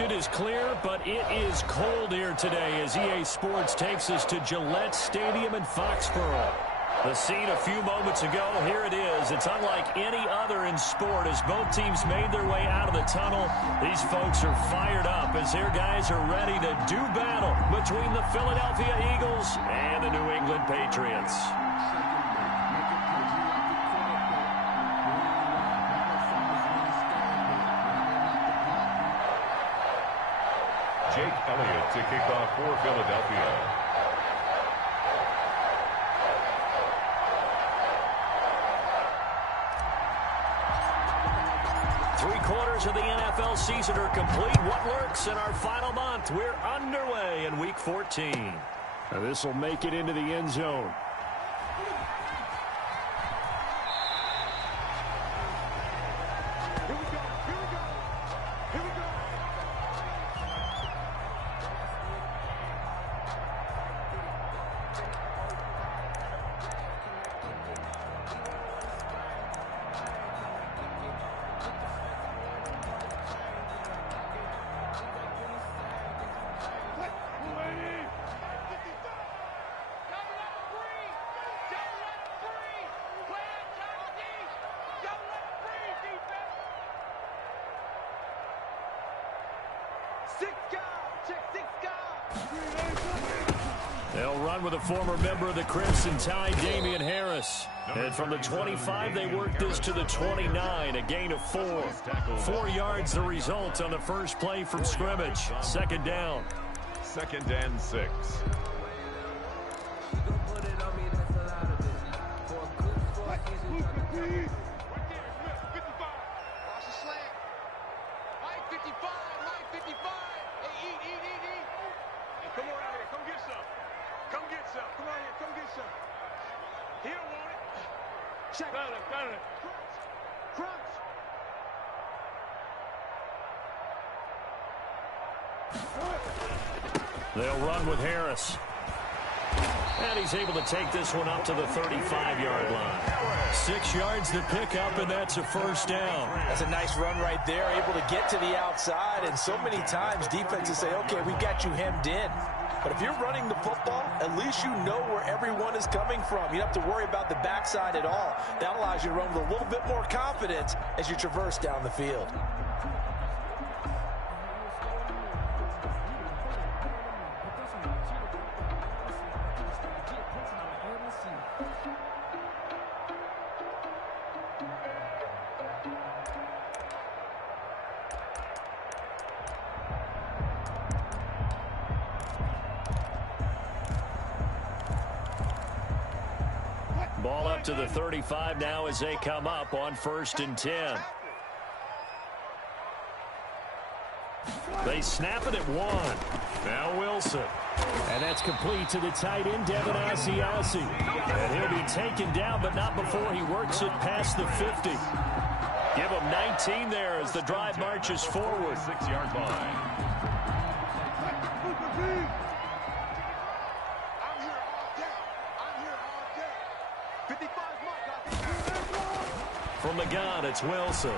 It is clear, but it is cold here today as EA Sports takes us to Gillette Stadium in Foxborough. The scene a few moments ago, here it is. It's unlike any other in sport as both teams made their way out of the tunnel. These folks are fired up as their guys are ready to do battle between the Philadelphia Eagles and the New England Patriots. Jake Elliott to kick off for Philadelphia. Three-quarters of the NFL season are complete. What lurks in our final month? We're underway in Week 14. Now this will make it into the end zone. They'll run with a former member of the Crimson Tide, Damian Harris. And from the 25, they work this to the 29, a gain of 4. 4 yards the result on the first play from scrimmage. Second down. 2nd and 6. They'll run with Harris. And he's able to take this one up to the 35-yard line. 6 yards to pick up, and that's a first down. That's a nice run right there, able to get to the outside. And so many times defenses say, okay, we've got you hemmed in. But if you're running the football, at least you know where everyone is coming from. You don't have to worry about the backside at all. That allows you to run with a little bit more confidence as you traverse down the field. Ball up to the 35 now as they come up on 1st and 10. They snap it at 1. Now Wilson. And that's complete to the tight end, Devin Asiasi. And he'll be taken down, but not before he works it past the 50. Give him 19 there as the drive marches forward. 6-yard line. From the gun, it's Wilson.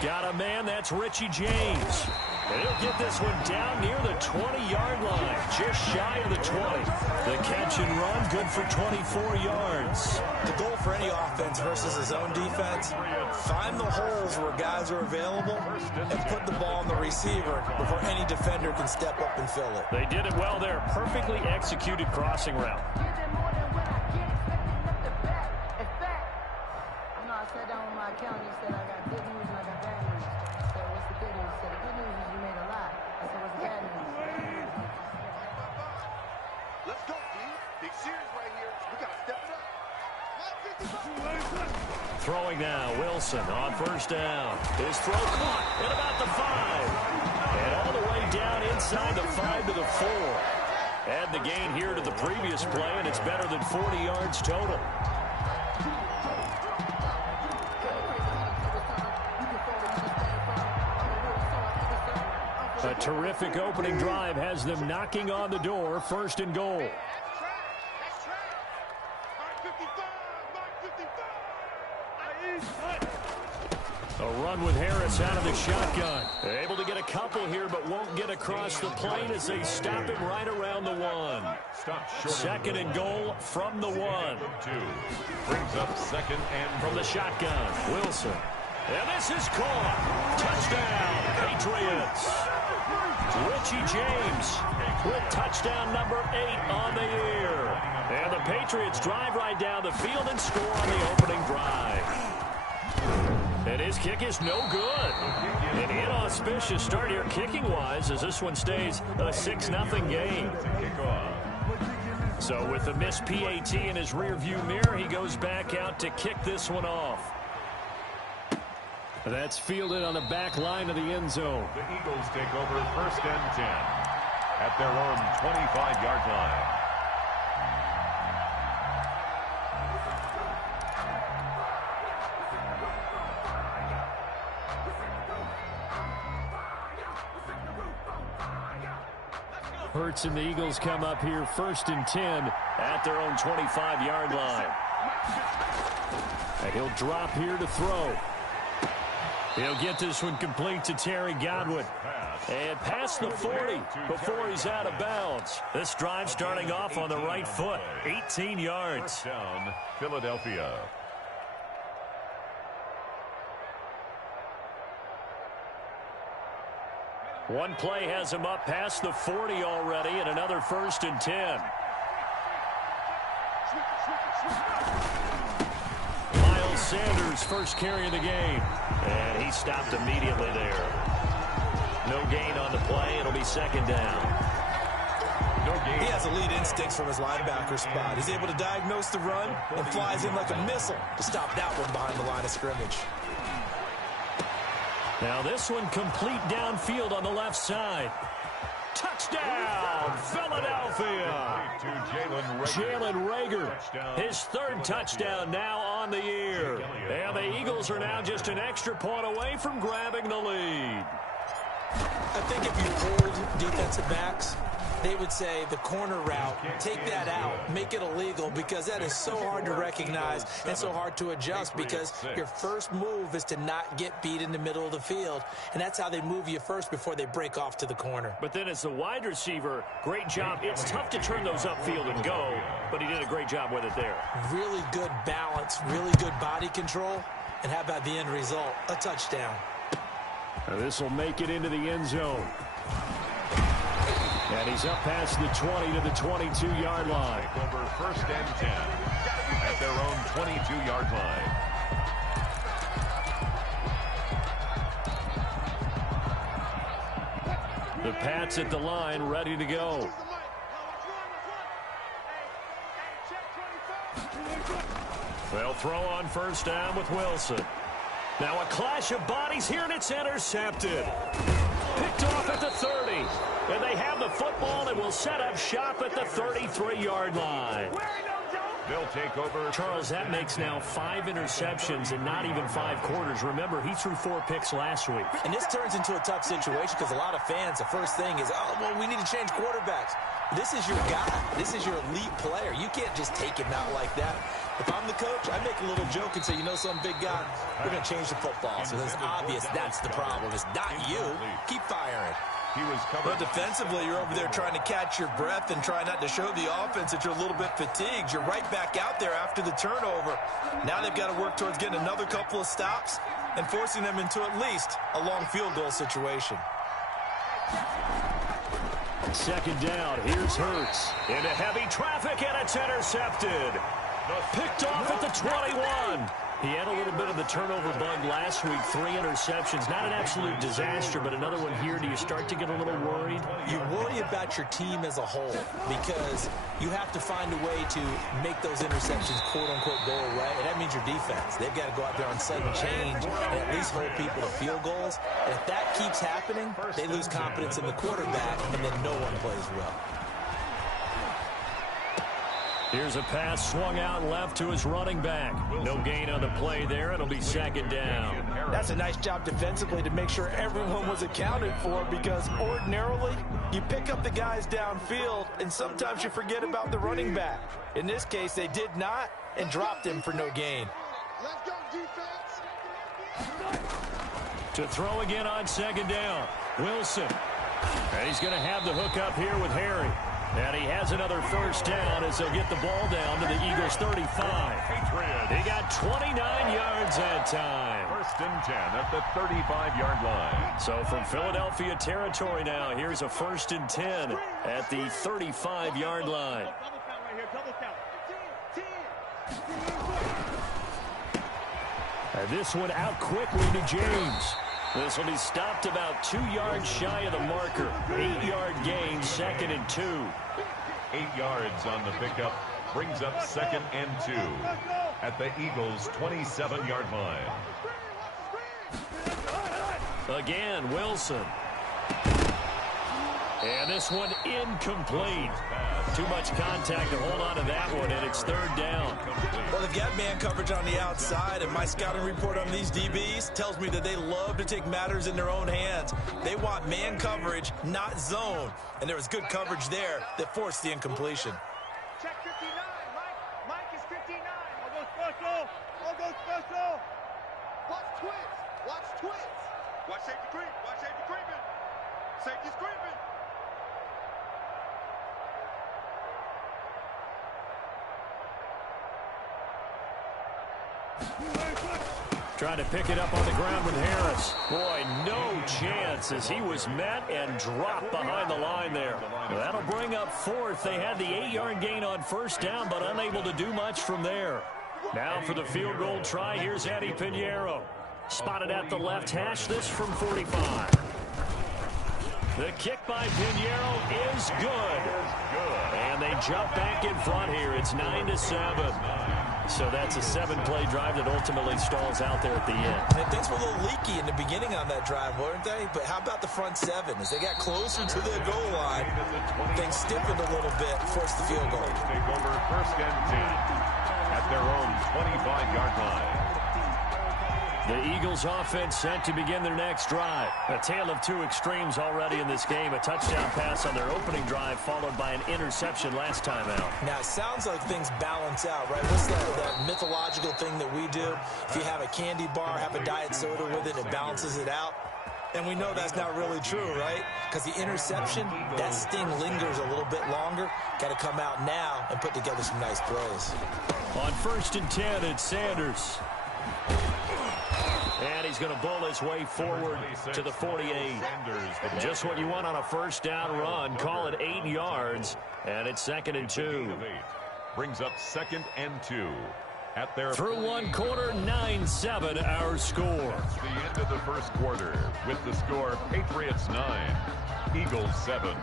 Got a man, that's Richie James. And he'll get this one down near the 20-yard line, just shy of the 20. The catch and run, good for 24 yards. The goal for any offense versus his own defense, find the holes where guys are available and put the ball on the receiver before any defender can step up and fill it. They did it well there. Perfectly executed crossing route. Throwing now, Wilson on 1st down. His throw caught at about the 5. And all the way down inside the 5 to the 4. Add the gain here to the previous play, and it's better than 40 yards total. A terrific opening drive has them knocking on the door. 1st and goal. A run with Harris out of the shotgun. Able to get a couple here, but won't get across the plane as they stop him right around the 1. Second and goal from the 1. 2. Brings up second and from the shotgun. Wilson. And this is caught. Touchdown, Patriots. Richie James with touchdown number 8 on the year. And the Patriots drive right down the field and score on the opening drive. And his kick is no good. An inauspicious start here kicking-wise as this one stays a 6-0 game. So with the missed PAT in his rearview mirror, he goes back out to kick this one off. That's fielded on the back line of the end zone. The Eagles take over first and 10 at their own 25-yard line. Hurts and the Eagles come up here first and 10 at their own 25-yard line. And he'll drop here to throw. He'll get this one complete to Terry Godwin. And past the 40 before he's out of bounds. This drive starting off on the right foot. 18 yards. First down, Philadelphia. One play has him up past the 40 already, and another first and 10. Miles Sanders first carry of the game, and he stopped immediately there. No gain on the play. It'll be second down. No gain. He has elite instincts from his linebacker spot. He's able to diagnose the run and flies in like a missile to stop that one behind the line of scrimmage. Now this one complete downfield on the left side. Touchdown, Philadelphia. Jalen Reagor, his third touchdown now on the year. And the Eagles are now just an extra point away from grabbing the lead. I think if you pulled defensive backs, they would say the corner route, take that out, make it illegal, because that is so hard to recognize and so hard to adjust, because your first move is to not get beat in the middle of the field, and that's how they move you first before they break off to the corner. But then as the wide receiver, great job. It's tough to turn those upfield and go, but he did a great job with it there. Really good balance, really good body control, and how about the end result? A touchdown. This will make it into the end zone. And he's up past the 20 to the 22-yard line. Over first and 10 at their own 22-yard line. The Pats at the line, ready to go. They'll throw on first down with Wilson. Now a clash of bodies here, and it's intercepted. Picked off at the 30. And they have the football and will set up shop at the 33-yard line. They'll take over. Charles, that makes now 5 interceptions in not even 5 quarters. Remember, he threw 4 picks last week. And this turns into a tough situation because a lot of fans, the first thing is, oh, well, we need to change quarterbacks. This is your guy. This is your elite player. You can't just take him out like that. If I'm the coach, I make a little joke and say, you know, some big guy, we're going to change the football. So it's obvious that's the problem. It's not you. Keep firing. He was But defensively, you're over there trying to catch your breath and try not to show the offense that you're a little bit fatigued. You're right back out there after the turnover. Now they've got to work towards getting another couple of stops and forcing them into at least a long field goal situation. Second down, here's Hurts. Into heavy traffic, and it's intercepted. Picked off at the 21. He had a little bit of the turnover bug last week. 3 interceptions. Not an absolute disaster, but another one here. Do you start to get a little worried? You worry about your team as a whole because you have to find a way to make those interceptions, quote-unquote, go away. And that means your defense. They've got to go out there on sudden change and at least hold people to field goals. And if that keeps happening, they lose confidence in the quarterback, and then no one plays well. Here's a pass swung out left to his running back. No gain on the play there. It'll be second down. That's a nice job defensively to make sure everyone was accounted for, because ordinarily you pick up the guys downfield and sometimes you forget about the running back. In this case, they did not and dropped him for no gain. Let's go, defense. To throw again on second down. Wilson. And he's going to have the hook up here with Harry. And he has another first down as they'll get the ball down to the Eagles' 35. He got 29 yards that time. First and 10 at the 35-yard line. So from Philadelphia territory now, here's a first and 10 at the 35-yard line. And this one out quickly to James. This will be stopped about 2 yards shy of the marker. 8-yard gain, second and 2. 8 yards on the pickup brings up second and 2 at the Eagles' 27-yard line. Again, Wilson. And this one incomplete. Too much contact to hold on to that one, and it's third down. Well, they've got man coverage on the outside, and my scouting report on these DBs tells me that they love to take matters in their own hands. They want man coverage, not zone. And there was good coverage there that forced the incompletion. Check 59, Mike. Mike is 59. I'll go special. I'll go special. Watch twins. Watch twins. Watch safety creep. Watch safety creeping. Safety's creeping. Trying to pick it up on the ground with Harris. Boy, no chance as he was met and dropped behind the line there. That'll bring up fourth. They had the 8-yard gain on first down, but unable to do much from there. Now for the field goal try, here's Eddie Pinheiro. Spotted at the left hash, this from 45. The kick by Pinheiro is good. And they jump back in front here. It's 9-7. So that's a 7-play drive that ultimately stalls out there at the end. And things were a little leaky in the beginning on that drive, weren't they? But how about the front seven? As they got closer to the goal line, things stiffened a little bit, forced the field goal. Take over first and 10 at their own 25-yard line. The Eagles offense set to begin their next drive. A tale of two extremes already in this game. A touchdown pass on their opening drive followed by an interception last time out. Now, it sounds like things balance out, right? What's that mythological thing that we do? If you have a candy bar, have a diet soda with it, it balances it out. And we know that's not really true, right? Because the interception, that sting lingers a little bit longer. Got to come out now and put together some nice plays. On first and 10, it's Sanders. And he's going to bull his way forward to the 48. Just what you want on a first down run. Call it 8 yards. And it's second and 2. Brings up second and 2. At their through one quarter, 9-7 our score. That's the end of the first quarter. With the score, Patriots 9, Eagles 7.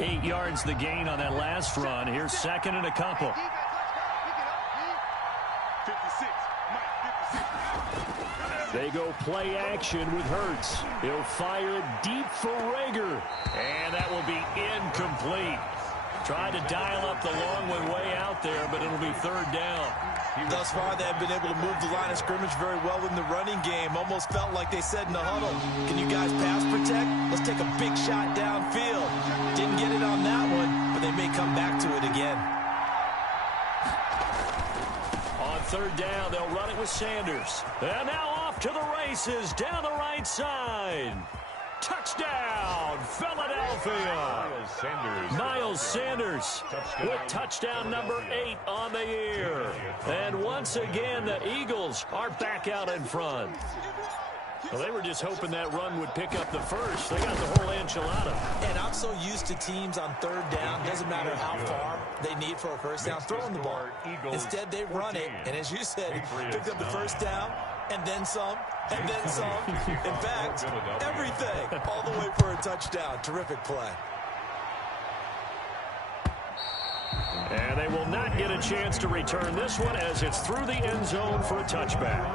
Eight yards the gain on that last run. Here's second and a couple. 56. They go play action with Hurts. He'll fire it deep for Rager. And that will be incomplete. Tried to dial up the long one way out there, but it'll be third down. Thus far, they have been able to move the line of scrimmage very well in the running game. Almost felt like they said in the huddle, can you guys pass protect? Let's take a big shot downfield. Didn't get it on that one, but they may come back to it again. On third down, they'll run it with Sanders. And now off to the races down the right side. Touchdown, Philadelphia. Miles Sanders with touchdown number 8 on the year. And once again, the Eagles are back out in front. Well, they were just hoping that run would pick up the first. They got the whole enchilada. And I'm so used to teams on third down, doesn't matter how far they need for a first down, throwing the ball. Instead, they run it, and as you said, picked up the first down, and then some, and then some. In fact, everything, all the way for a touchdown. Terrific play. And they will not get a chance to return this one as it's through the end zone for a touchback.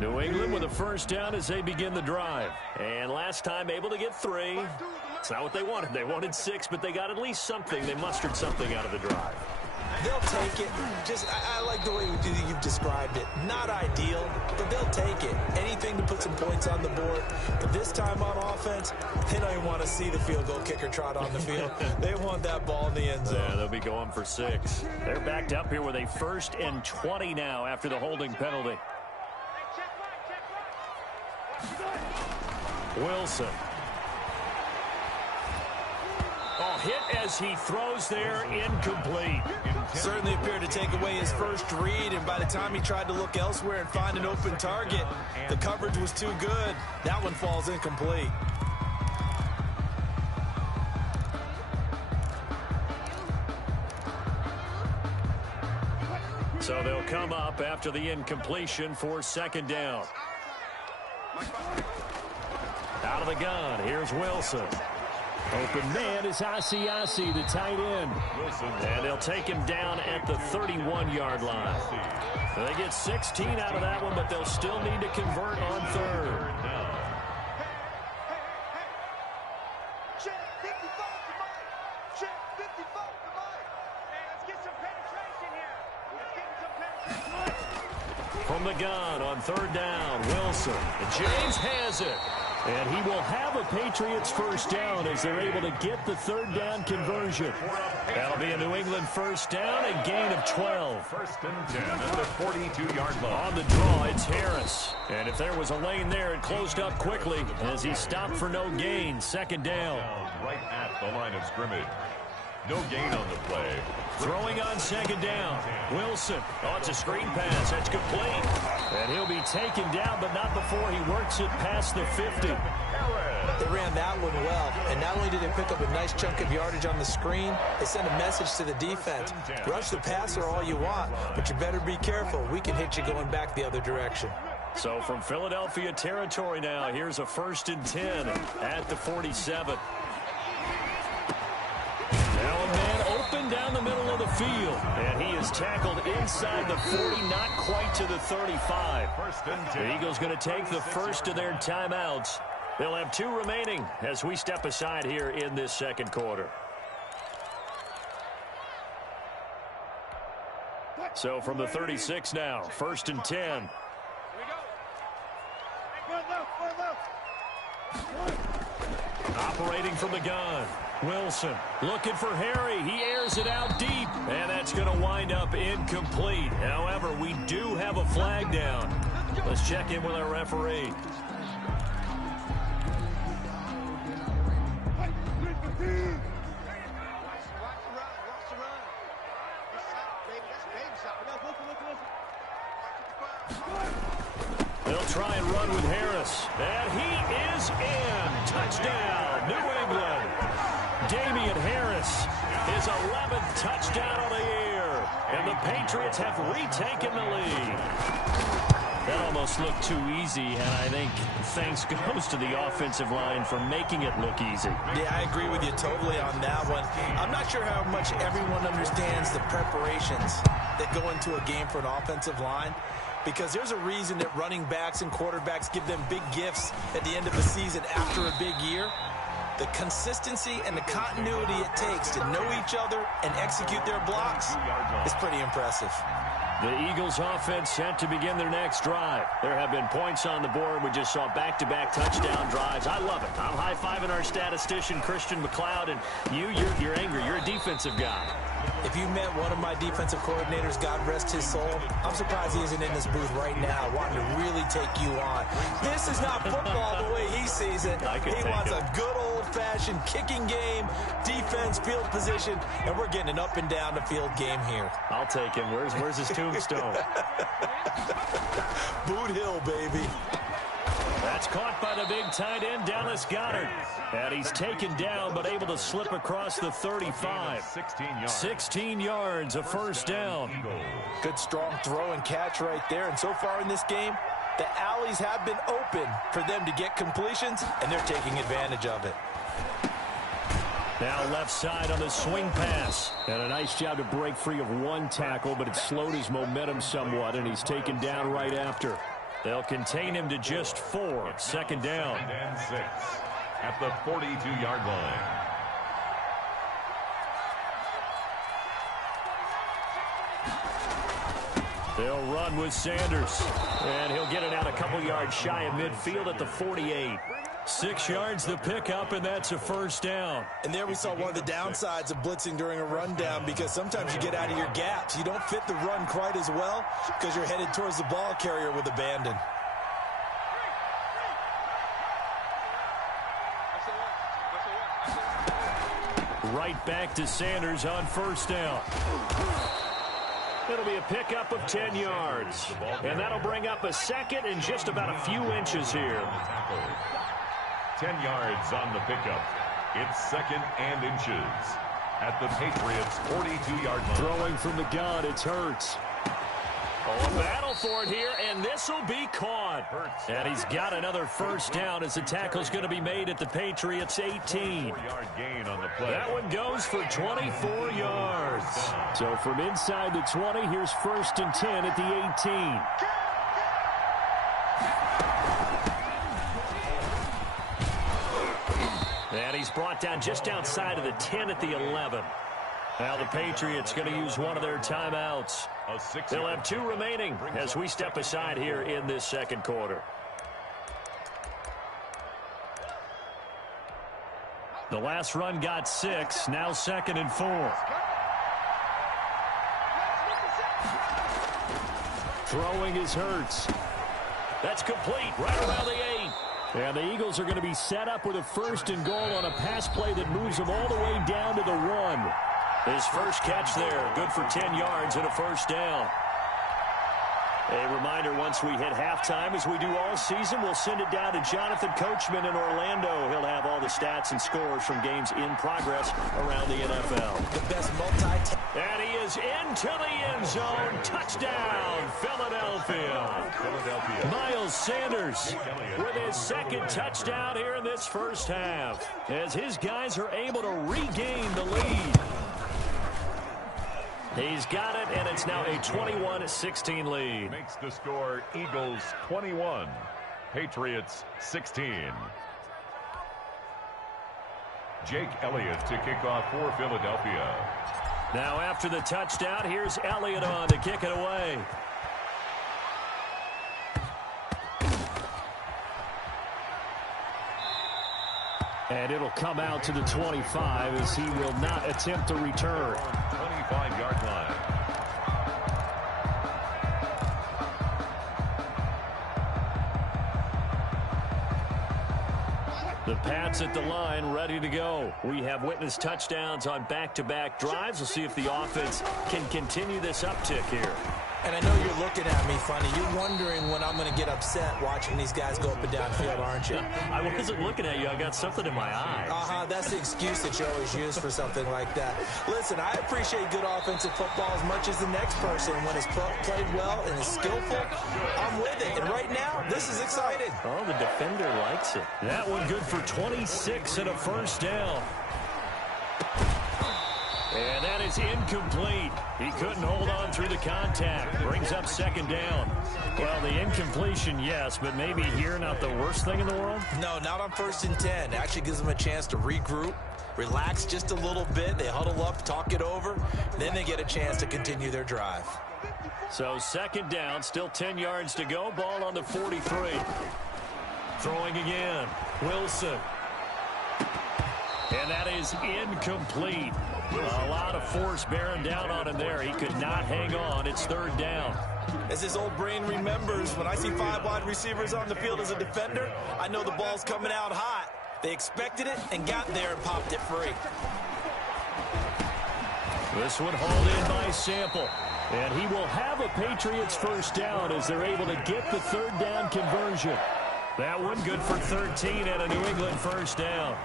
New England with a first down as they begin the drive. And last time able to get 3. It's not what they wanted. They wanted 6, but they got at least something. They mustered something out of the drive. They'll take it. I like the way you've described it. Not ideal, but they'll take it. Anything to put some points on the board. But this time on offense, they don't even want to see the field goal kicker trot on the field. They want that ball in the end zone. Yeah, they'll be going for 6. They're backed up here with a 1st and 20 now after the holding penalty. Wilson. Oh, hit as he throws there, incomplete. Certainly appeared to take away his first read, and by the time he tried to look elsewhere and find an open target, the coverage was too good. That one falls incomplete. So they'll come up after the incompletion for 2nd down. Out of the gun, here's Wilson. Open man is Asiasi, the tight end. And they'll take him down at the 31-yard line. They get 16 out of that one, but they'll still need to convert on 3rd. From the gun on 3rd down, Wilson. And James has it. And he will have a Patriots 1st down as they're able to get the 3rd down conversion. That'll be a New England 1st down and gain of 12. 1st and 10 at the 42-yard line. On the draw, it's Harris. And if there was a lane there, it closed up quickly as he stopped for no gain. 2nd down. Right at the line of scrimmage. No gain on the play. Throwing on 2nd down. Wilson. Oh, it's a screen pass. That's complete. And he'll be taken down, but not before he works it past the 50. They ran that one well, and not only did they pick up a nice chunk of yardage on the screen, they sent a message to the defense. Rush the passer all you want, but you better be careful. We can hit you going back the other direction. So from Philadelphia territory now, here's a 1st and 10 at the 47. Now a man open down the middle of the field. And he is tackled inside the 40, not quite to the 35. The Eagles going to take the first of their timeouts. They'll have 2 remaining as we step aside here in this 2nd quarter. So from the 36 now, 1st and 10. Operating from the gun. Wilson looking for Harry. He airs it out deep. And that's going to wind up incomplete. However, we do have a flag down. Let's check in with our referee. They'll try and run with Harris. And he is in. Touchdown, New England. Damian Harris, his 11th touchdown of the year. And the Patriots have retaken the lead. That almost looked too easy, and I think thanks goes to the offensive line for making it look easy. Yeah, I agree with you totally on that one. I'm not sure how much everyone understands the preparations that go into a game for an offensive line, because there's a reason that running backs and quarterbacks give them big gifts at the end of the season after a big year. The consistency and the continuity it takes to know each other and execute their blocks is pretty impressive. The Eagles offense set to begin their next drive. There have been points on the board. We just saw back-to-back touchdown drives. I love it. I'm high-fiving our statistician, Christian McLeod, and you're angry. You're a defensive guy. If you met one of my defensive coordinators, God rest his soul, I'm surprised he isn't in this booth right now wanting to really take you on. This is not football the way he sees it. He wants a good old-fashioned kicking game, defense, field position, and we're getting an up-and-down-the-field game here. I'll take him. Where's his tombstone? Boot Hill, baby. That's caught by the big tight end, Dallas Goedert. And he's taken down, but able to slip across the 35. 16 yards, a 1st down. Good strong throw and catch right there. And so far in this game, the alleys have been open for them to get completions, and they're taking advantage of it. Now left side on the swing pass. And a nice job to break free of one tackle, but it slowed his momentum somewhat, and he's taken down right after. They'll contain him to just 4. 2nd down. And 6 at the 42-yard line. They'll run with Sanders. And he'll get it out a couple yards shy of midfield at the 48. 6 yards the pickup, and that's a first down. And there we saw one of the downsides of blitzing during a rundown, because sometimes you get out of your gaps. You don't fit the run quite as well because you're headed towards the ball carrier with abandon. Right back to Sanders on first down. It'll be a pickup of 10 yards. And that'll bring up a second and just about a few inches here. 10 yards on the pickup. It's second and inches at the Patriots' 42-yard line. Throwing from the gun, it's Hurts. Oh, a battle for it here, and this will be caught. And he's got another first down as the tackle's going to be made at the Patriots' 18. 4-yard gain on the play. That one goes for 24 yards. So from inside the 20, here's first and 10 at the 18. And he's brought down just outside of the 10 at the 11. Now the Patriots going to use one of their timeouts. They'll have 2 remaining as we step aside here in this second quarter. The last run got 6, now second and 4. Throwing is Hurts. That's complete right around the 8. And the Eagles are going to be set up with a first and goal on a pass play that moves them all the way down to the 1. His first catch there, good for 10 yards and a first down. A reminder, once we hit halftime, as we do all season, we'll send it down to Jonathan Coachman in Orlando. He'll have all the stats and scores from games in progress around the NFL. The best multi. And he is into the end zone. Touchdown, Philadelphia. Miles Sanders with his second touchdown here in this first half, as his guys are able to regain the lead. He's got it, and it's now a 21-16 lead. Makes the score Eagles 21, Patriots 16. Jake Elliott to kick off for Philadelphia. Now after the touchdown, here's Elliott on to kick it away. And it'll come out to the 25 as he will not attempt to return. 25-yard line. The Pats at the line, ready to go. We have witnessed touchdowns on back-to-back drives. We'll see if the offense can continue this uptick here. And I know you're looking at me funny. You're wondering when I'm going to get upset watching these guys go up and down field, aren't you? I wasn't looking at you. I got something in my eye. That's the excuse that you always use for something like that. Listen, I appreciate good offensive football as much as the next person. When it's played well and is skillful, I'm with it. And right now, this is exciting. Oh, the defender likes it. That one good for 26 and a first down. And that is incomplete. He couldn't hold on through the contact. Brings up second down. Well, the incompletion, yes, but maybe here not the worst thing in the world? No, not on first and 10. It actually gives them a chance to regroup, relax just a little bit. They huddle up, talk it over. Then they get a chance to continue their drive. So second down, still 10 yards to go. Ball on the 43. Throwing again. Wilson. And that is incomplete. A lot of force bearing down on him there. He could not hang on. It's third down. As his old brain remembers, when I see 5 wide receivers on the field as a defender, I know the ball's coming out hot. They expected it and got there and popped it free. This one hauled in by Sample. And he will have a Patriots first down as they're able to get the third down conversion. That one good for 13 and a New England first down.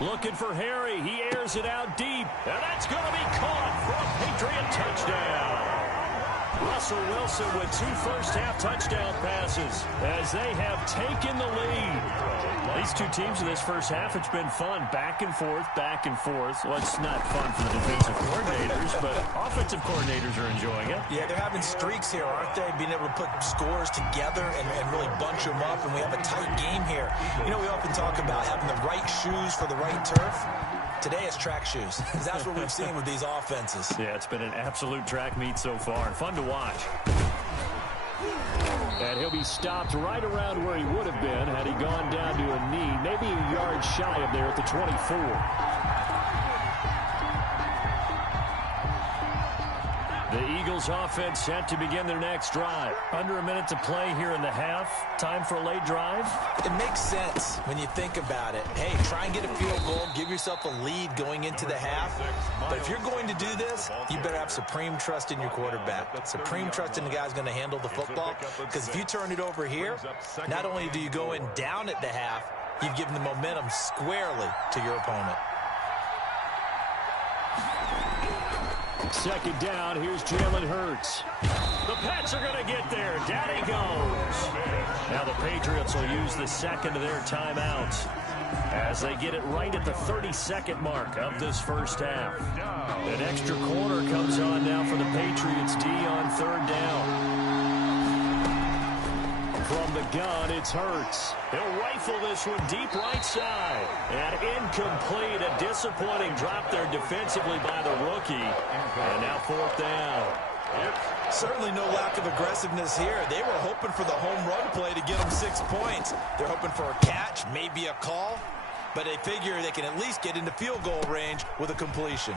Looking for Harry. He airs it out deep. And that's going to be caught for a Patriot touchdown. Russell Wilson with 2 first-half touchdown passes as they have taken the lead. These two teams in this first half, it's been fun. Back and forth, back and forth. Well, it's not fun for the defensive coordinators, but offensive coordinators are enjoying it. Yeah, they're having streaks here, aren't they? Being able to put scores together and really bunch them up, and we have a tight game here. You know, we often talk about having the right shoes for the right turf. Today it's track shoes. That's what we've seen with these offenses. Yeah, it's been an absolute track meet so far, and fun to watch. And he'll be stopped right around where he would have been had he gone down to a knee, maybe a yard shy of there at the 24. The Eagles offense set to begin their next drive. Under a minute to play here in the half. Time for a late drive. It makes sense when you think about it. Hey, try and get a field goal. Give yourself a lead going into the half. But if you're going to do this, you better have supreme trust in your quarterback. Supreme trust in the guy's going to handle the football. Because if you turn it over here, not only do you go in down at the half, you've given the momentum squarely to your opponent. Second down, here's Jalen Hurts. The Pats are going to get there. Down he goes. Now the Patriots will use the second of their timeouts as they get it right at the 32nd mark of this first half. An extra quarter comes on now for the Patriots D on third down. From the gun, it's Hurts. He'll rifle this one deep right side. And incomplete. A disappointing drop there defensively by the rookie. And now fourth down. Certainly no lack of aggressiveness here. They were hoping for the home run play to get them 6 points. They're hoping for a catch, maybe a call. But they figure they can at least get into field goal range with a completion.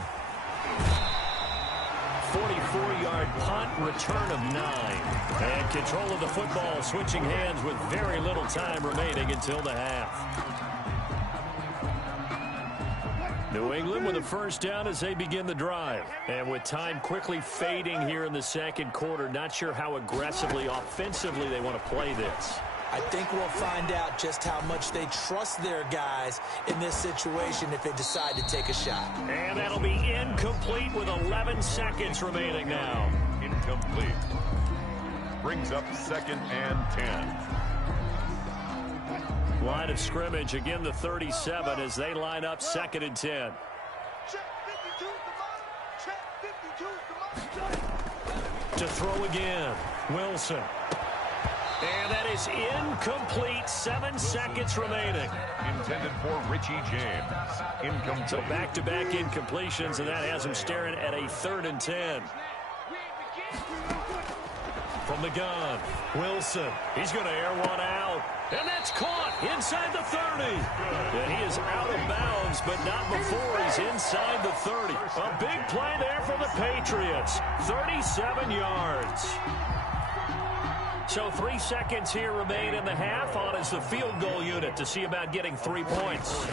44-yard punt, return of 9. And control of the football, switching hands with very little time remaining until the half. New England with a first down as they begin the drive. And with time quickly fading here in the second quarter, not sure how aggressively, offensively they want to play this. I think we'll find out just how much they trust their guys in this situation if they decide to take a shot. And that'll be incomplete with 11 seconds remaining now. Incomplete. Brings up second and 10. Line of scrimmage, again the 37 as they line up second and 10. To throw again, Wilson. And that is incomplete. 7 seconds remaining. Intended for Richie James. Incomplete. So back-to-back incompletions, and that has him staring at a 3rd and 10. From the gun, Wilson. He's going to air one out. And that's caught inside the 30. And he is out of bounds, but not before he's inside the 30. A big play there for the Patriots. 37 yards. So 3 seconds here remain in the half. On is the field goal unit to see about getting 3 points.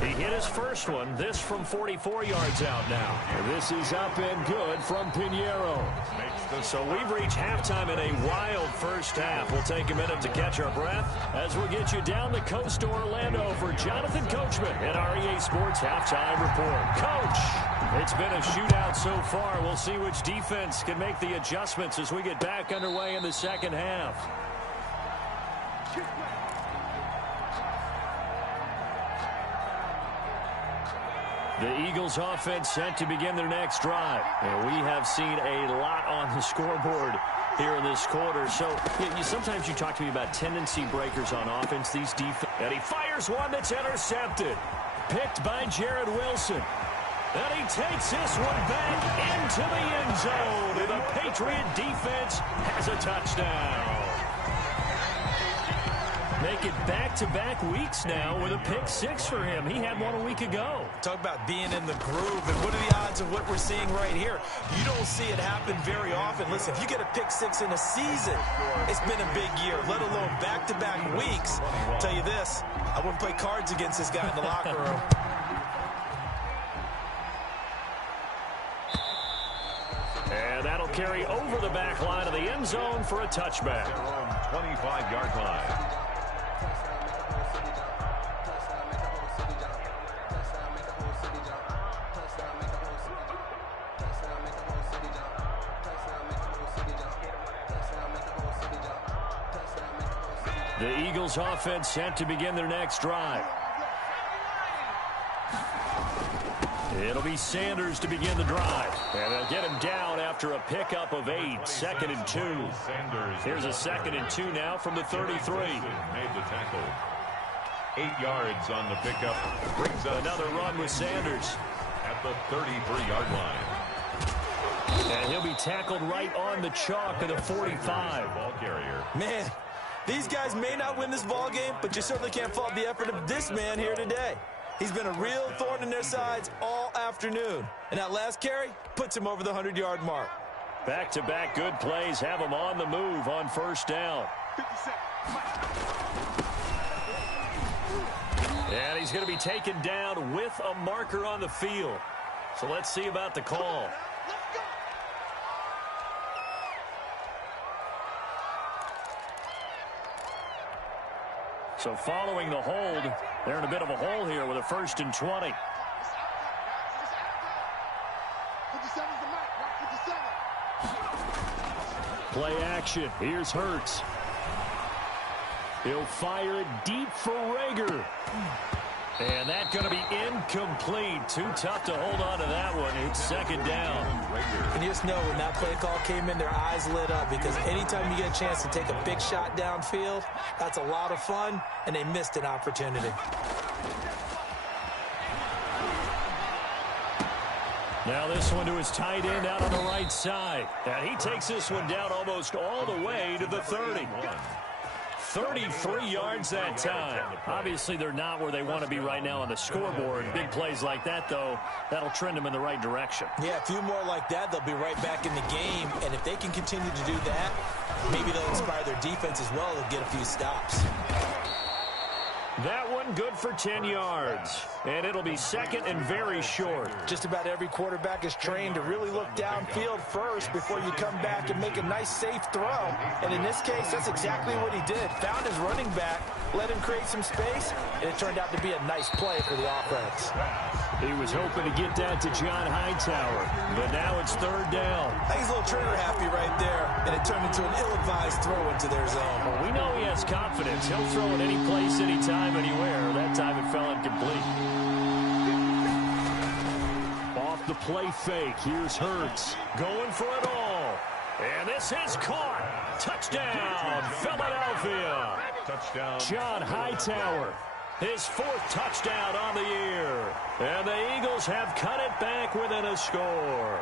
He hit his first one. This from 44 yards out now. And this is up and good from Pinheiro. So we've reached halftime in a wild first half. We'll take a minute to catch our breath as we get you down the coast to Orlando for Jonathan Coachman at our EA Sports Halftime Report. Coach, it's been a shootout so far. We'll see which defense can make the adjustments as we get back underway in the second half. The Eagles offense set to begin their next drive. And we have seen a lot on the scoreboard here in this quarter. So sometimes you talk to me about tendency breakers on offense. These defense, and he fires one that's intercepted. Picked by Jared Wilson. And he takes this one back into the end zone. And the Patriot defense has a touchdown. Make it back-to-back weeks now with a pick 6 for him. He had one a week ago. Talk about being in the groove, and what are the odds of what we're seeing right here? You don't see it happen very often. Listen, if you get a pick 6 in a season, it's been a big year, let alone back-to-back weeks. I'll tell you this, I wouldn't play cards against this guy in the locker room. And that'll carry over the back line of the end zone for a touchback. 25-yard line. The Eagles offense set to begin their next drive. It'll be Sanders to begin the drive. And they'll get him down after a pickup of 8. 2nd and 2. Here's a 2nd and 2 now from the 33. Made the tackle. 8 yards on the pickup. Brings up another run with Sanders at the 33-yard line. And he'll be tackled right on the chalk of the 45. Ball carrier. Man, these guys may not win this ball game, but you certainly can't fault the effort of this man here today. He's been a real thorn in their sides all afternoon. And that last carry puts him over the 100-yard mark. Back-to-back good plays have him on the move on first down. And he's going to be taken down with a marker on the field. So let's see about the call. So following the hold, they're in a bit of a hole here with a 1st and 20. Play action. Here's Hurts. He'll fire it deep for Rager. And that's going to be incomplete. Too tough to hold on to that one. It's 2nd down. And you just know when that play call came in, their eyes lit up, because anytime you get a chance to take a big shot downfield, that's a lot of fun, and they missed an opportunity. Now this one to his tight end out on the right side. And he takes this one down almost all the way to the 30. 33 yards that time. Obviously, they're not where they want to be right now on the scoreboard. Big plays like that, though, that'll trend them in the right direction. Yeah, a few more like that, they'll be right back in the game. And if they can continue to do that, maybe they'll inspire their defense as well. They'll get a few stops. That one good for 10 yards. And it'll be 2nd and very short. Just about every quarterback is trained to really look downfield first before you come back and make a nice, safe throw. And in this case, that's exactly what he did. Found his running back, let him create some space, and it turned out to be a nice play for the offense. He was hoping to get that to John Hightower, but now it's 3rd down. I think he's a little trigger happy right there, and it turned into an ill-advised throw into their zone. Well, we know he has confidence. He'll throw it any place, anytime, anywhere. That time it fell incomplete. Off the play fake, here's Hurts. Going for it all. And this is caught. Touchdown, Philadelphia. Touchdown. John Hightower. His 4th touchdown on the year. And the Eagles have cut it back within a score.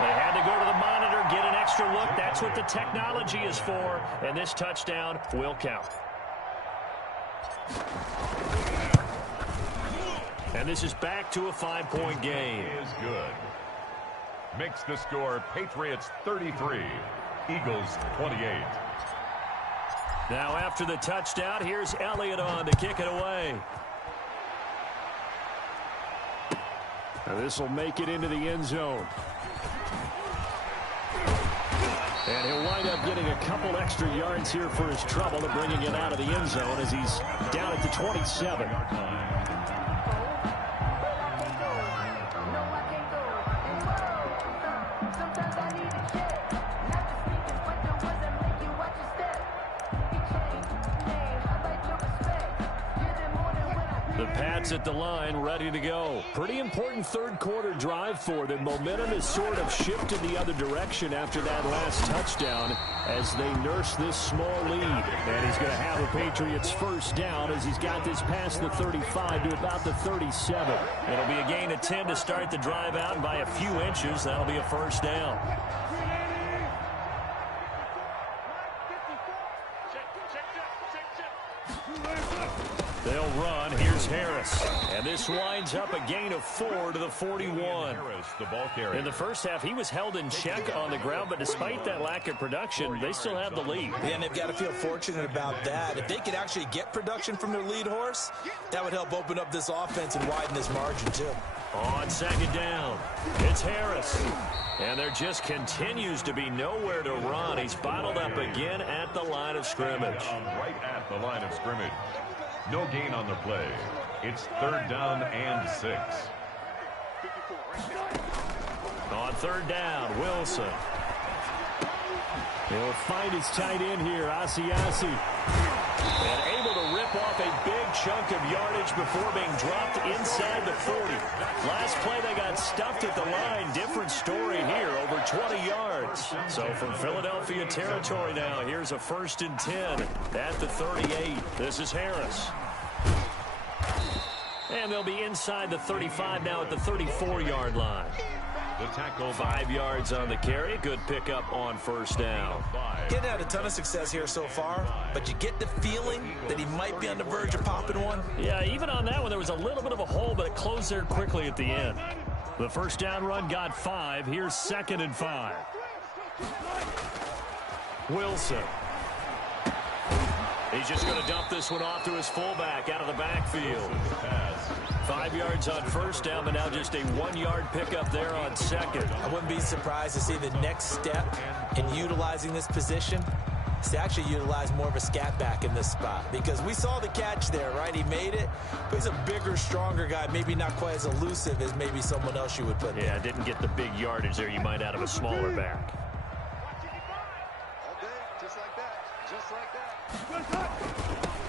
They had to go to the monitor, get an extra look. That's what the technology is for. And this touchdown will count. And this is back to a 5-point game. Is good. Makes the score Patriots 33, Eagles 28. Now after the touchdown, here's Elliott on to kick it away. Now this will make it into the end zone. And he'll wind up getting a couple extra yards here for his trouble and bringing it out of the end zone as he's down at the 27. The Pats at the line, ready to go. Pretty important 3rd quarter drive for them. Momentum has sort of shifted the other direction after that last touchdown as they nurse this small lead. And he's going to have a Patriots 1st down as he's got this past the 35 to about the 37. It'll be a gain of 10 to start the drive out, and by a few inches, that'll be a 1st down. They'll run. Here's Harris. And this winds up a gain of 4 to the 41. Harris, the ball carrier. In the first half, he was held in check on the ground, but despite that lack of production, they still have the lead. Yeah, and they've got to feel fortunate about that. If they could actually get production from their lead horse, that would help open up this offense and widen this margin, too. On 2nd down, it's Harris. And there just continues to be nowhere to run. He's bottled up again at the line of scrimmage. Right at the line of scrimmage. No gain on the play. It's 3rd down and 6. On 3rd down, Wilson. He'll find his tight end here, Asiasi. And able to rip off a big chunk of yardage before being dropped inside the 40. Last play, they got stuffed at the line. Different story here, over 20 yards. So from Philadelphia territory now, here's a 1st and 10 at the 38. This is Harris. And they'll be inside the 35 now at the 34-yard line. The tackle, 5 yards on the carry. Good pickup on 1st down. Getting had a ton of success here so far, but you get the feeling that he might be on the verge of popping one. Yeah, even on that one, there was a little bit of a hole, but it closed there quickly at the end. The 1st down run got 5. Here's 2nd and 5. Wilson. He's just going to dump this one off to his fullback out of the backfield. 5 yards on 1st down, but now just a 1-yard pickup there on 2nd. I wouldn't be surprised to see the next step in utilizing this position is to actually utilize more of a scat back in this spot, because we saw the catch there, right? He made it, but he's a bigger, stronger guy, maybe not quite as elusive as maybe someone else you would put there. Yeah, didn't get the big yardage there you might out of a smaller back.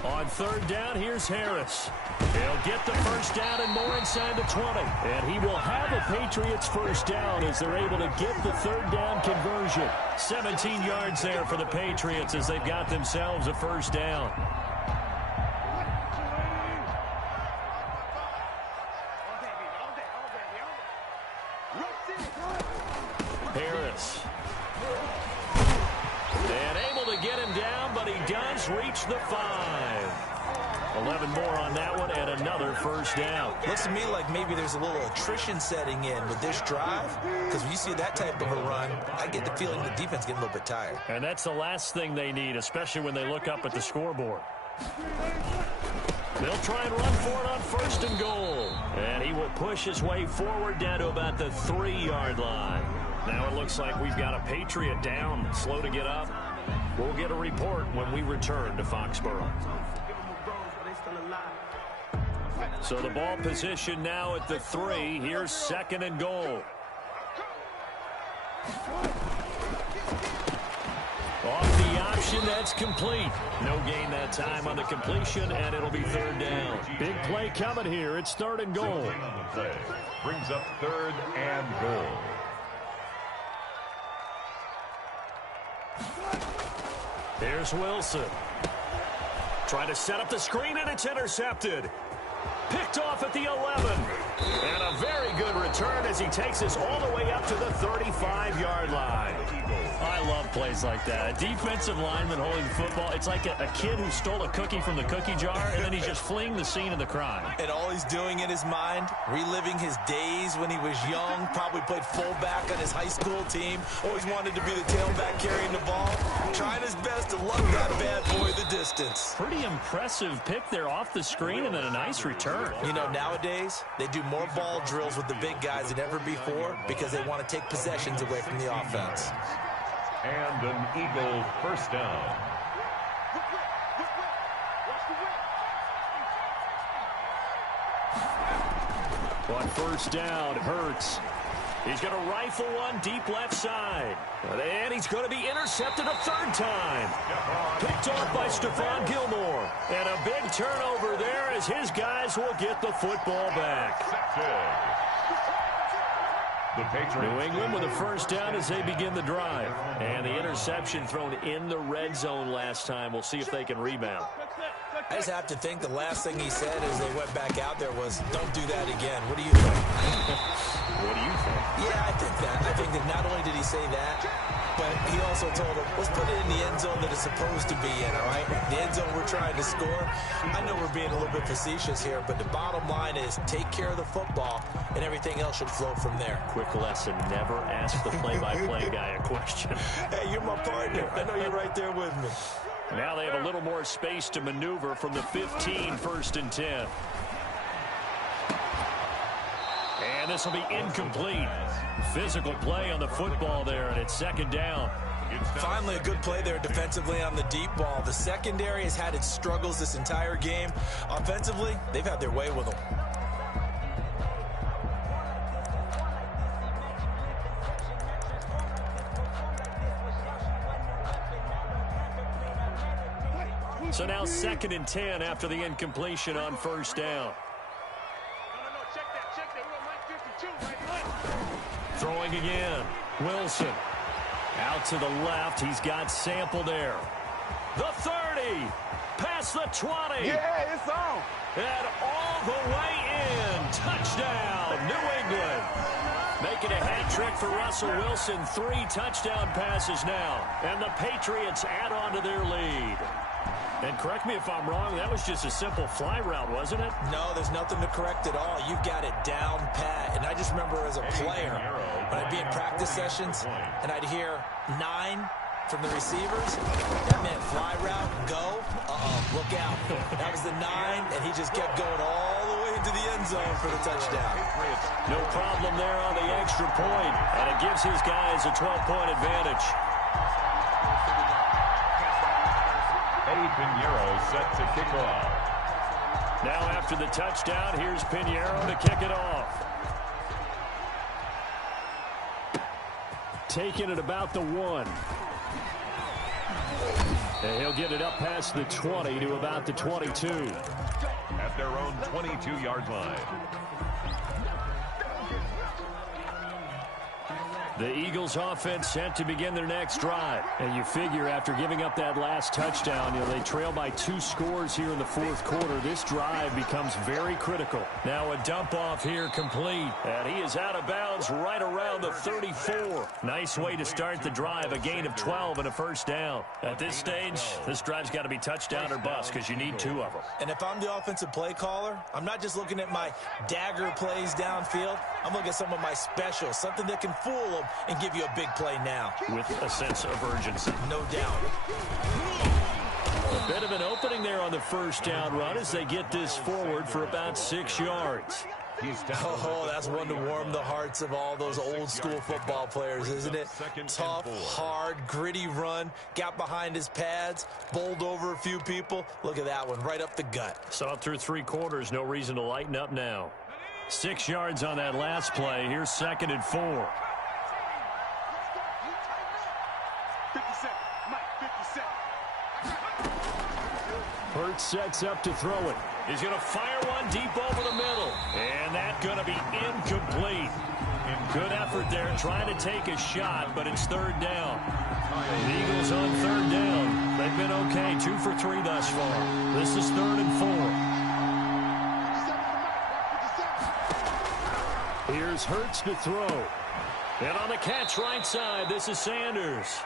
On 3rd down, here's Harris. He'll get the 1st down and more inside the 20. And he will have a Patriots 1st down as they're able to get the 3rd down conversion. 17 yards there for the Patriots as they've got themselves a 1st down. Harris. And able to get him down, but he does reach the 5. 11 more on that one and another 1st down. Looks to me like maybe there's a little attrition setting in with this drive, because when you see that type of a run, I get the feeling the defense getting a little bit tired. And that's the last thing they need, especially when they look up at the scoreboard. They'll try and run for it on 1st and goal. And he will push his way forward down to about the 3-yard line. Now it looks like we've got a Patriot down, slow to get up. We'll get a report when we return to Foxborough. So the ball position now at the 3. Here's 2nd and goal. Off the option, that's complete. No gain that time on the completion, and it'll be 3rd down. Big play coming here. It's 3rd and goal. on the play brings up 3rd and goal. Here's Wilson. Trying to set up the screen, and it's intercepted. Picked off at the 11. And a very good return as he takes us all the way up to the 35-yard line. I love plays like that. A defensive lineman holding football. It's like a kid who stole a cookie from the cookie jar, and then he's just fleeing the scene of the crime. And all he's doing in his mind, reliving his days when he was young, probably played fullback on his high school team, always wanted to be the tailback carrying the ball, trying his best to lug that bad boy the distance. Pretty impressive pick there off the screen, and then a nice return. You know, nowadays, they do more ball drills with the big guys than ever before because they want to take possessions away from the offense. And an Eagle 1st down. On 1st down, Hurts. He's going to rifle one deep left side. And he's going to be intercepted a 3rd time. Picked off by Stephon Gilmore. And a big turnover there as his guys will get the football back. New England with a 1st down as they begin the drive. And the interception thrown in the red zone last time. We'll see if they can rebound. I just have to think the last thing he said as they went back out there was, don't do that again. What do you think? What do you think? Yeah, I think that. I think that not only did he say that, but he also told him, let's put it in the end zone that it's supposed to be in, all right? The end zone we're trying to score. I know we're being a little bit facetious here, but the bottom line is take care of the football, and everything else should flow from there. Quick lesson, never ask the play-by-play guy a question. Hey, you're my partner. I know you're right there with me. Now they have a little more space to maneuver from the 15, 1st and 10. And this will be incomplete. Physical play on the football there, and it's 2nd down. Finally, a good play there defensively on the deep ball. The secondary has had its struggles this entire game. Offensively, they've had their way with them. So now 2nd and 10 after the incompletion on first down. Check that. We're on Mike 52, right? Throwing again. Wilson. Out to the left. He's got Sample there. The 30. Past the 20. Yeah, it's on. And all the way in. Touchdown, New England. Making a hat trick for Russell Wilson. 3 touchdown passes now. And the Patriots add on to their lead. And correct me if I'm wrong, that was just a simple fly route, wasn't it? No, there's nothing to correct at all. You've got it down pat. And I just remember as a player, when I'd be in practice sessions, and I'd hear 9 from the receivers. That meant fly route, go, look out. That was the 9, and he just kept going all the way into the end zone for the touchdown. No problem there on the extra point, and it gives his guys a 12-point advantage. Pinheiro set to kick off. Now after the touchdown, here's Pinheiro to kick it off. Taking it about the 1. And he'll get it up past the 20 to about the 22. At their own 22-yard line. The Eagles offense set to begin their next drive. And you figure after giving up that last touchdown, they trail by 2 scores here in the 4th quarter. This drive becomes very critical. Now a dump off here complete. And he is out of bounds right around the 34. Nice way to start the drive. A gain of 12 and a first down. At this stage, this drive's got to be touchdown or bust because you need 2 of them. And if I'm the offensive play caller, I'm not just looking at my dagger plays downfield. I'm looking at some of my specials, something that can fool them and give you a big play now. With a sense of urgency. No doubt. A bit of an opening there on the first down run as they get this forward for about 6 yards. Oh, that's one to warm the hearts of all those old school football players, isn't it? Tough, hard, gritty run, got behind his pads, bowled over a few people. Look at that one, right up the gut. Saw through 3 quarters, no reason to lighten up now. 6 yards on that last play. Here's 2nd and 4. 57, Mike, 57. Hurts sets up to throw it. He's going to fire one deep over the middle. And that's going to be incomplete. Good effort there trying to take a shot, but it's 3rd down. The Eagles on 3rd down. They've been okay, 2 for 3 thus far. This is 3rd and 4. Here's Hurts to throw. And on the catch right side, this is Sanders.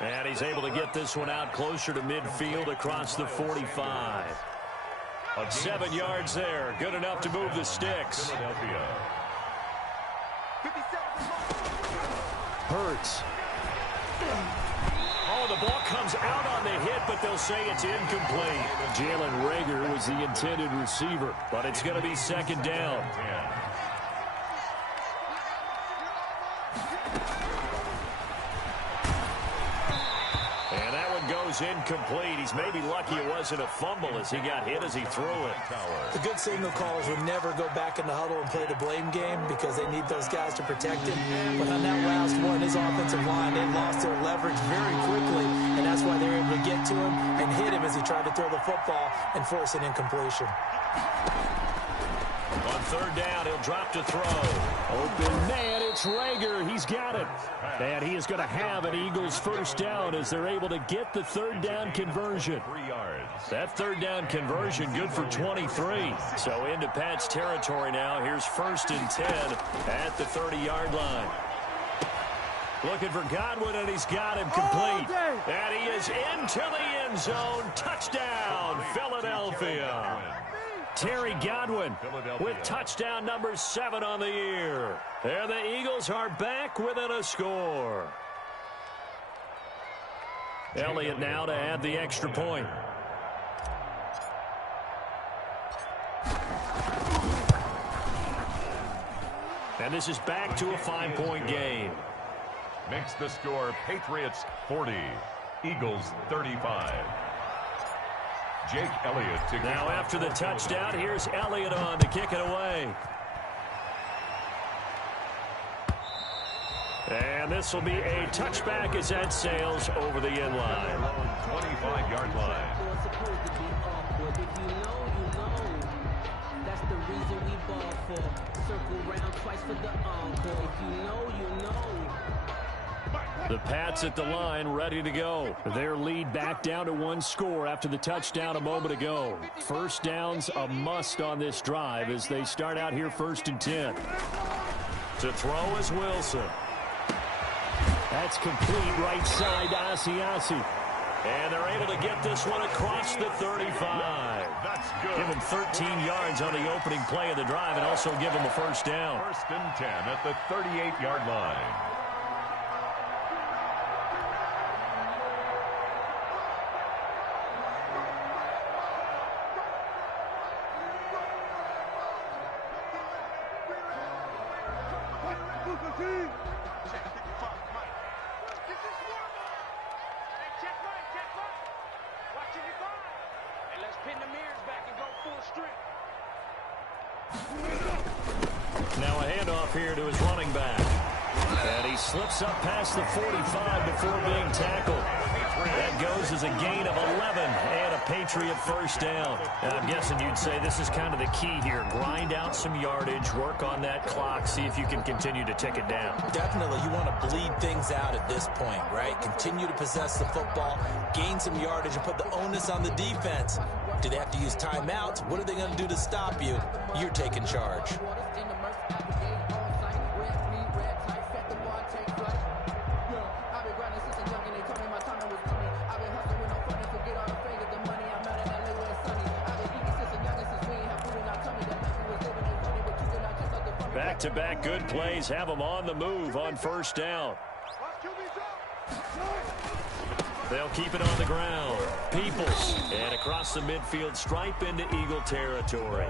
And he's able to get this one out closer to midfield across the 45. 7 yards there. Good enough to move the sticks. Hurts. Oh, the ball comes out on the hit, but they'll say it's incomplete. Jalen Reagor was the intended receiver, but it's going to be 2nd down. Incomplete. He's maybe lucky it wasn't a fumble as he got hit as he threw it. The good signal callers would never go back in the huddle and play the blame game because they need those guys to protect him. But on that last one, his offensive line, they lost their leverage very quickly, and that's why they were able to get to him and hit him as he tried to throw the football and force an incompletion. On 3rd down, he'll drop to throw. Open man, it's Reagor. He's got it. And he is going to have an Eagles first down as they're able to get the 3rd down conversion. 3 yards. That 3rd down conversion good for 23. So into Pat's territory now. Here's 1st and 10 at the 30-yard line. Looking for Godwin, and he's got him complete. And he is into the end zone. Touchdown, Philadelphia. Terry Godwin with touchdown number 7 on the year. There the Eagles are back within a score. Elliott now to add the extra point. And this is back to a 5-point game. Makes the score Patriots 40, Eagles 35. Jake Elliott to now after the touchdown, here's Elliott on to kick it away. And this will be a touchback as that sails over the end line. 25-yard line. supposed to be awkward. If you know, you know. That's the reason we ball for. Circle round twice for the encore. If you know, you know. The Pats at the line, ready to go. Their lead back down to 1 score after the touchdown a moment ago. First down's a must on this drive as they start out here 1st and 10. To throw is Wilson. That's complete right side to Asiasi. And they're able to get this one across the 35. That's good. Give him 13 yards on the opening play of the drive and also give him a first down. 1st and 10 at the 38-yard line. Now a handoff here to his running back. And he slips up past the 45 before being tackled. That goes as a gain of 11 and a Patriot first down. And I'm guessing you'd say this is kind of the key here. Grind out some yardage, work on that clock, see if you can continue to tick it down. Definitely, you want to bleed things out at this point, right? Continue to possess the football, gain some yardage, and put the onus on the defense. Do they have to use timeouts? What are they going to do to stop you? You're taking charge. Back-to-back good plays have them on the move on first down. They'll keep it on the ground. Peoples. And across the midfield stripe into Eagle territory.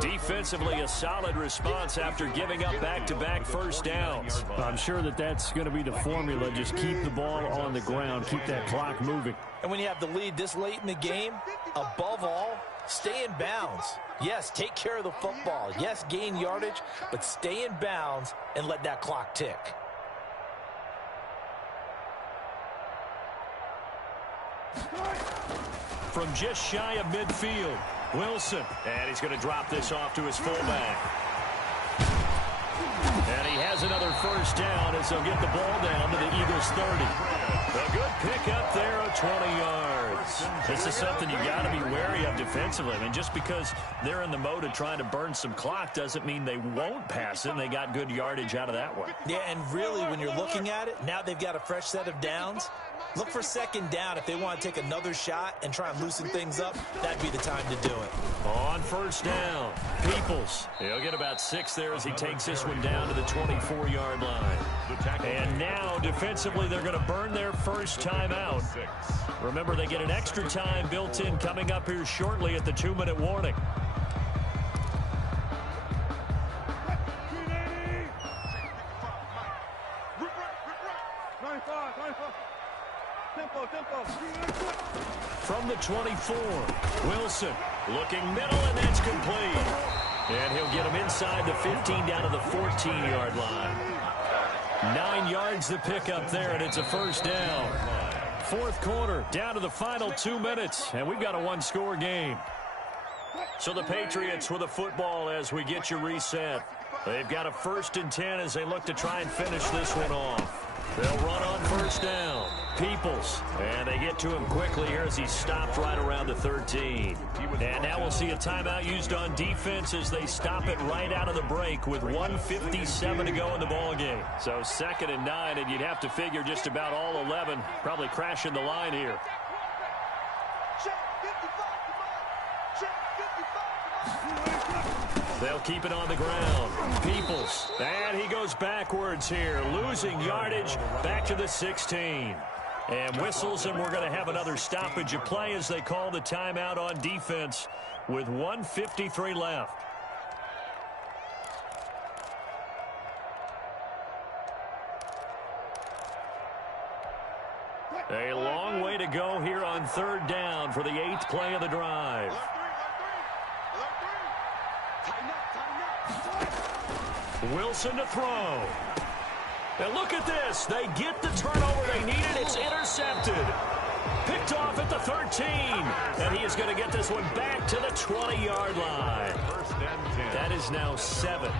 Defensively, a solid response after giving up back-to-back first downs. I'm sure that that's going to be the formula. Just keep the ball on the ground. Keep that clock moving. And when you have the lead this late in the game, above all, stay in bounds. Yes, take care of the football. Yes, gain yardage, but stay in bounds and let that clock tick. From just shy of midfield, Wilson. And he's going to drop this off to his fullback. And he has another first down as they'll get the ball down to the Eagles' 30. A good pickup there of 20 yards. This is something you got to be wary of defensively. I mean, just because they're in the mode of trying to burn some clock doesn't mean they won't pass it, and they got good yardage out of that one. Yeah, and really, when you're looking at it, now they've got a fresh set of downs. Look for second down if they want to take another shot and try and loosen things up. That'd be the time to do it. On first down, Peoples. He'll get about 6 there as he takes this one down to the 24-yard line. And now, defensively, they're going to burn their first timeout. Remember, they get an extra time built in coming up here shortly at the 2-minute warning. From the 24, Wilson looking middle, and that's complete. And he'll get him inside the 15 down to the 14-yard line. 9 yards to pick up there, and it's a first down. Fourth quarter, down to the final 2 minutes, and we've got a 1-score game. So the Patriots with a football as we get you reset. They've got a 1st and 10 as they look to try and finish this one off. They'll run on first down. Peoples. And they get to him quickly here as he stopped right around the 13. And now we'll see a timeout used on defense as they stop it right out of the break with 1:57 to go in the ballgame. So 2nd and 9, and you'd have to figure just about all 11 probably crashing the line here. They'll keep it on the ground. Peoples. And he goes backwards here, losing yardage back to the 16. And whistles, and we're going to have another stoppage of play as they call the timeout on defense with 1:53 left. A long way to go here on 3rd down for the 8th play of the drive. Wilson to throw. And look at this. They get the turnover they needed. It's intercepted. Picked off at the 13. And he is going to get this one back to the 20-yard line. First and 10. That is now seven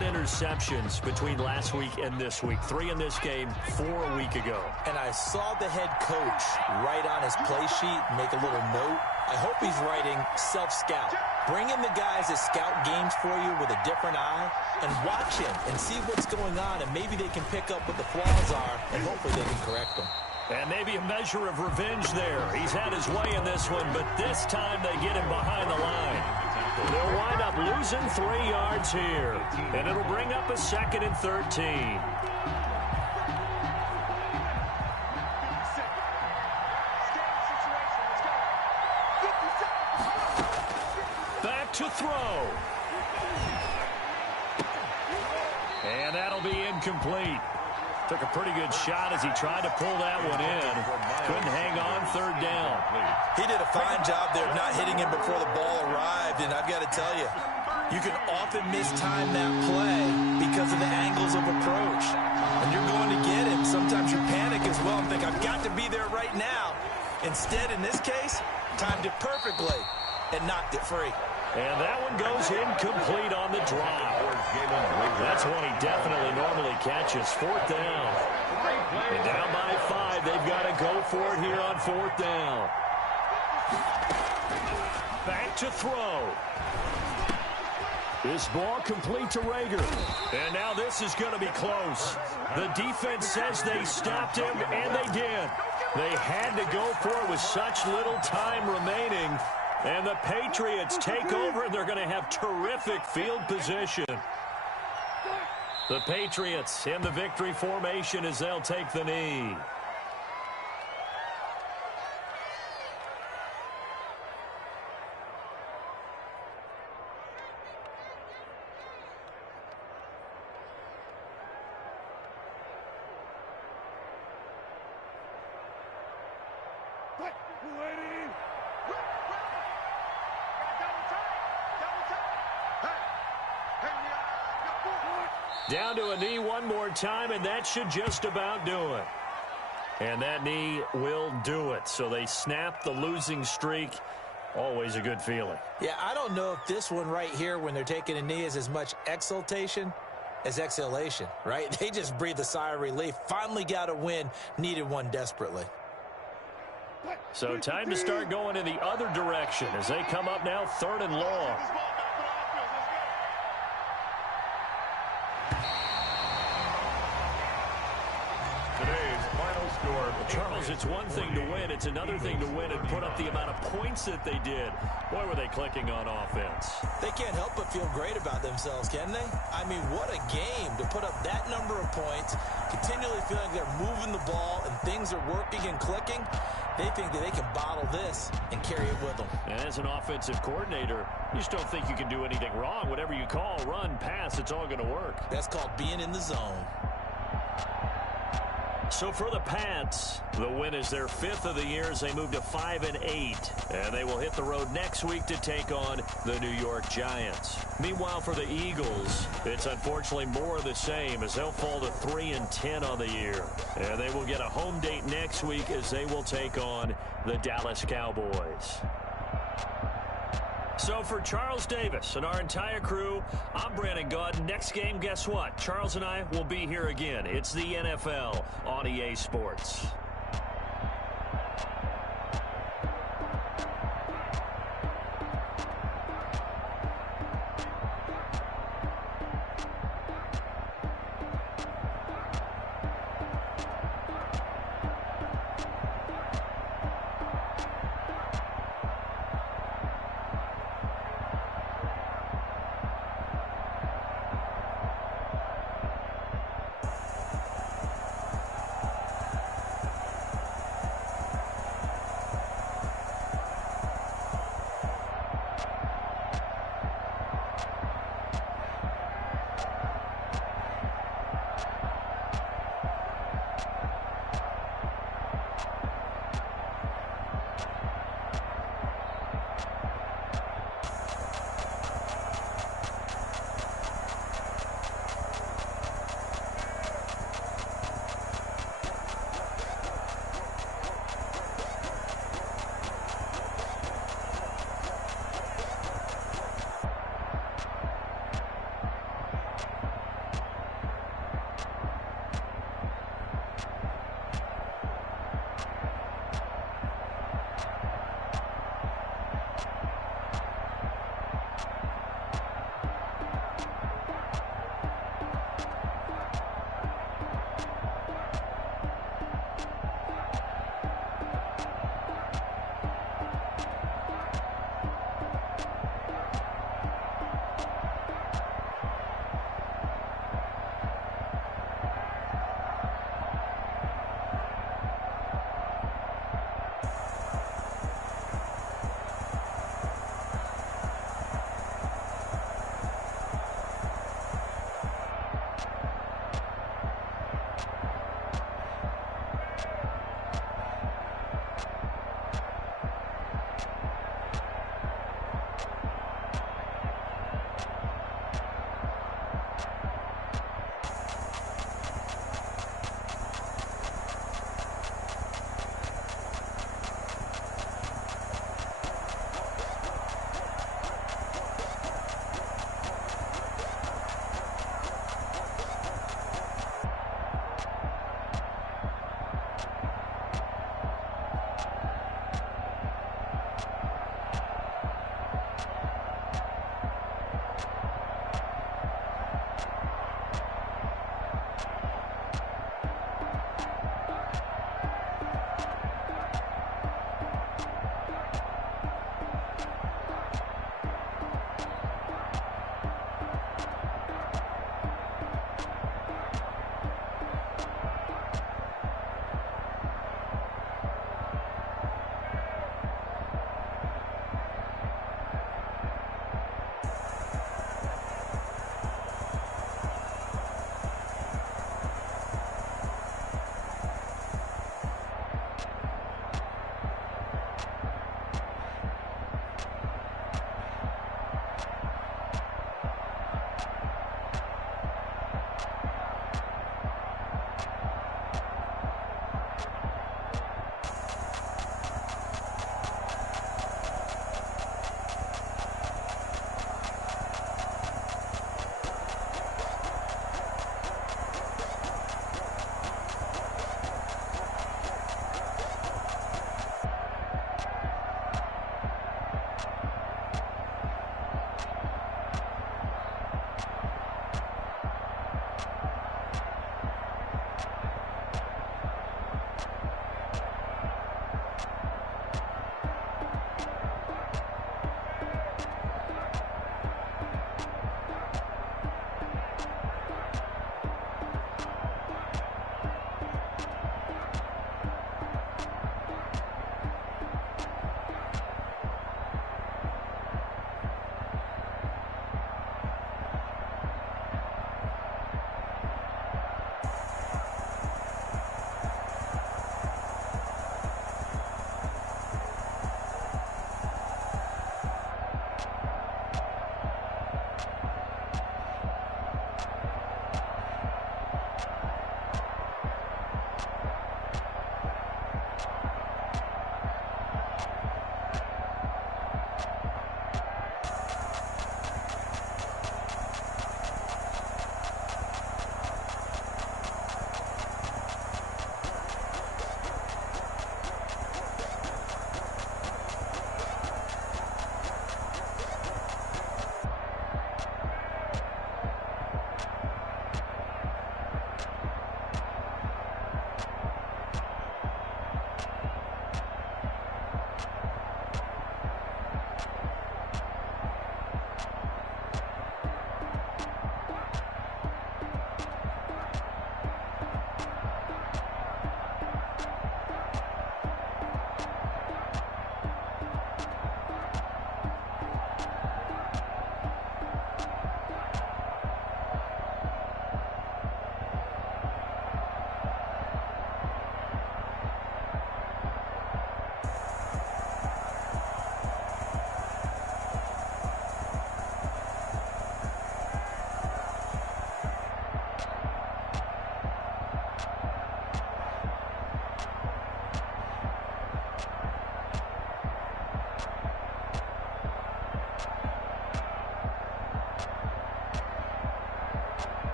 interceptions between last week and this week. 3 in this game, 4 a week ago. And I saw the head coach write on his play sheet, make a little note. I hope he's writing self-scout. Bring in the guys that scout games for you with a different eye and watch him and see what's going on, and maybe they can pick up what the flaws are, and hopefully they can correct them. And maybe a measure of revenge there. He's had his way in this one, but this time they get him behind the line. They'll wind up losing 3 yards here, and it'll bring up a 2nd and 13. Back to throw. And that'll be incomplete. Took a pretty good shot as he tried to pull that one in. Couldn't hang on 3rd down. He did a fine job there of not hitting him before the ball arrived, and I've got to tell you, you can often mistime that play because of the angles of approach. And you're going to get him. Sometimes you panic as well and think, I've got to be there right now. Instead, in this case, timed it perfectly and knocked it free. And that one goes incomplete on the drop. That's one he definitely normally catches. 4th down. And down by 5. They've got to go for it here on 4th down. Back to throw. This ball complete to Rager. And now this is going to be close. The defense says they stopped him, and they did. They had to go for it with such little time remaining. And the Patriots take over, and they're going to have terrific field position. The Patriots in the victory formation as they'll take the knee. Down to a knee one more time, and that should just about do it. And that knee will do it. So they snap the losing streak. Always a good feeling. Yeah, I don't know if this one right here, when they're taking a knee, is as much exultation as exhalation, right? They just breathe a sigh of relief. Finally got a win. Needed one desperately. So time to start going in the other direction as they come up now 3rd and long. Charles, it's one thing to win. It's another thing to win and put up the amount of points that they did. Boy, were they clicking on offense. They can't help but feel great about themselves, can they? I mean, what a game to put up that number of points, continually feeling they're moving the ball and things are working and clicking. They think that they can bottle this and carry it with them. And as an offensive coordinator, you just don't think you can do anything wrong. Whatever you call, run, pass, it's all going to work. That's called being in the zone. So for the Pats, the win is their 5th of the year as they move to 5-8. And they will hit the road next week to take on the New York Giants. Meanwhile, for the Eagles, it's unfortunately more of the same as they'll fall to 3-10 on the year. And they will get a home date next week as they will take on the Dallas Cowboys. So for Charles Davis and our entire crew, I'm Brandon Gaudin. Next game, guess what? Charles and I will be here again. It's the NFL on EA Sports.